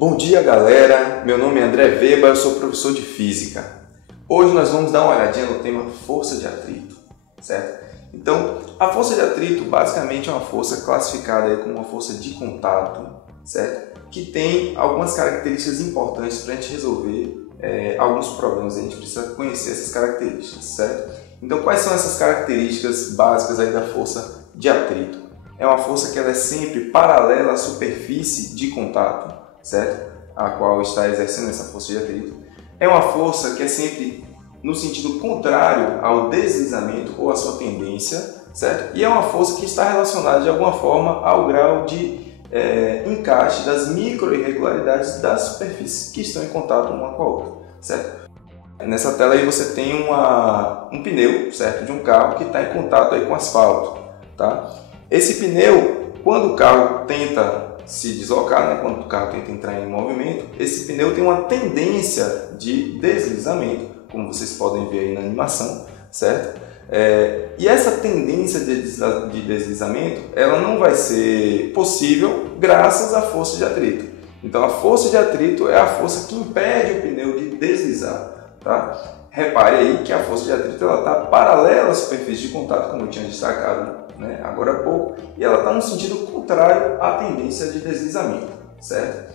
Bom dia, galera! Meu nome é André Weber, eu sou professor de Física. Hoje nós vamos dar uma olhadinha no tema força de atrito, certo? Então, a força de atrito basicamente é uma força classificada aí como uma força de contato, certo? Que tem algumas características importantes para a gente resolver alguns problemas. A gente precisa conhecer essas características, certo? Então, quais são essas características básicas aí da força de atrito? É uma força que ela é sempre paralela à superfície de contato, certo? A qual está exercendo essa força de atrito. É uma força que é sempre no sentido contrário ao deslizamento ou à sua tendência, certo? E é uma força que está relacionada de alguma forma ao grau de encaixe das micro-irregularidades das superfícies que estão em contato uma com a outra, certo? Nessa tela aí você tem um pneu, certo? De um carro que está em contato aí com o asfalto, tá? Esse pneu, quando o carro tenta se deslocar, né? Quando o carro tenta entrar em movimento, esse pneu tem uma tendência de deslizamento, como vocês podem ver aí na animação, certo? E essa tendência de deslizamento, ela não vai ser possível graças à força de atrito. Então, a força de atrito é a força que impede o pneu de deslizar, tá? Repare aí que a força de atrito está paralela à superfície de contato, como eu tinha destacado, né, agora há pouco, e ela está no sentido contrário à tendência de deslizamento, certo?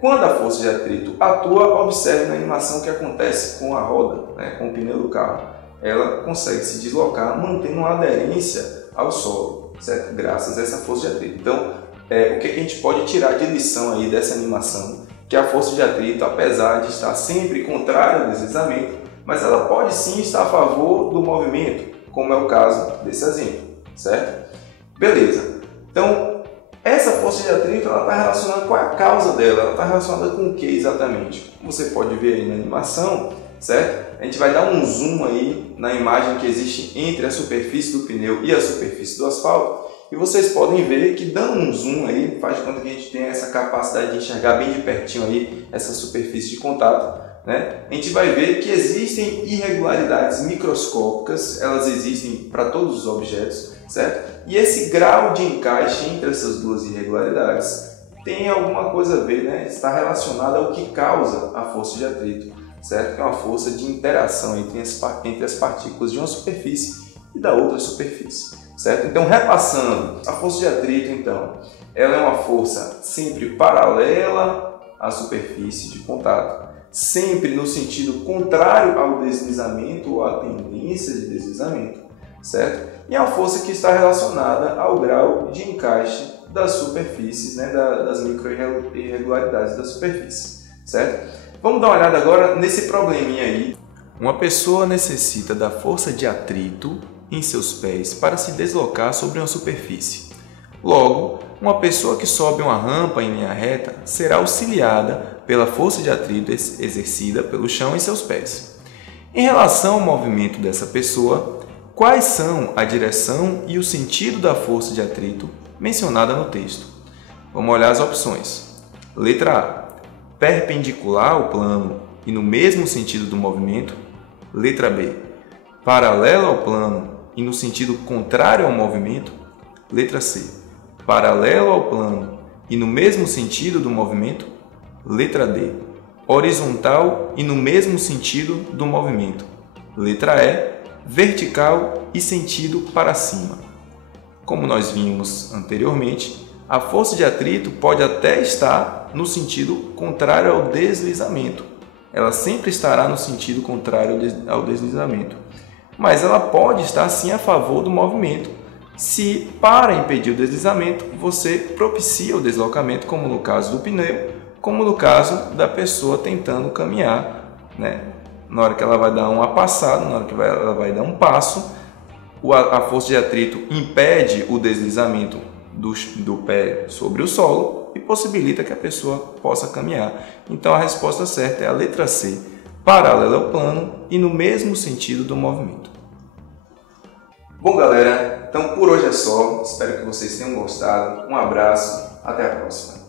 Quando a força de atrito atua, observe na animação que acontece com a roda, né, com o pneu do carro. Ela consegue se deslocar mantendo uma aderência ao solo, certo? Graças a essa força de atrito. Então, o que a gente pode tirar de lição aí dessa animação? Que a força de atrito, apesar de estar sempre contrária ao deslizamento, mas ela pode sim estar a favor do movimento, como é o caso desse exemplo, certo? Beleza. Então, essa força de atrito está relacionada com a causa dela, ela está relacionada com o que exatamente? Você pode ver aí na animação, certo? A gente vai dar um zoom aí na imagem que existe entre a superfície do pneu e a superfície do asfalto, e vocês podem ver que dando um zoom aí, faz de conta que a gente tem essa capacidade de enxergar bem de pertinho aí essa superfície de contato, né? A gente vai ver que existem irregularidades microscópicas, elas existem para todos os objetos, certo? E esse grau de encaixe entre essas duas irregularidades tem alguma coisa a ver, né? Está relacionado ao que causa a força de atrito, certo? Que é uma força de interação entre as partículas de uma superfície e da outra superfície, certo? Então, repassando, a força de atrito, então, ela é uma força sempre paralela à superfície de contato, sempre no sentido contrário ao deslizamento ou à tendência de deslizamento, certo? E é uma força que está relacionada ao grau de encaixe das superfícies, né, das micro-irregularidades da superfície, certo? Vamos dar uma olhada agora nesse probleminha aí. Uma pessoa necessita da força de atrito em seus pés para se deslocar sobre uma superfície. Logo, uma pessoa que sobe uma rampa em linha reta será auxiliada pela força de atrito exercida pelo chão em seus pés. Em relação ao movimento dessa pessoa, quais são a direção e o sentido da força de atrito mencionada no texto? Vamos olhar as opções. Letra A. Perpendicular ao plano e no mesmo sentido do movimento. Letra B. Paralelo ao plano e no sentido contrário ao movimento. Letra C. Paralelo ao plano e no mesmo sentido do movimento. Letra D. Horizontal e no mesmo sentido do movimento. Letra E. Vertical e sentido para cima. Como nós vimos anteriormente, a força de atrito pode até estar no sentido contrário ao deslizamento. Ela sempre estará no sentido contrário ao deslizamento. Mas ela pode estar sim a favor do movimento, se para impedir o deslizamento você propicia o deslocamento, como no caso do pneu, como no caso da pessoa tentando caminhar, né? Na hora que ela vai dar uma passada, na hora que ela vai dar um passo, a força de atrito impede o deslizamento do pé sobre o solo e possibilita que a pessoa possa caminhar. Então a resposta certa é a letra C, paralela ao plano e no mesmo sentido do movimento. Bom, galera, então por hoje é só. Espero que vocês tenham gostado. Um abraço, até a próxima.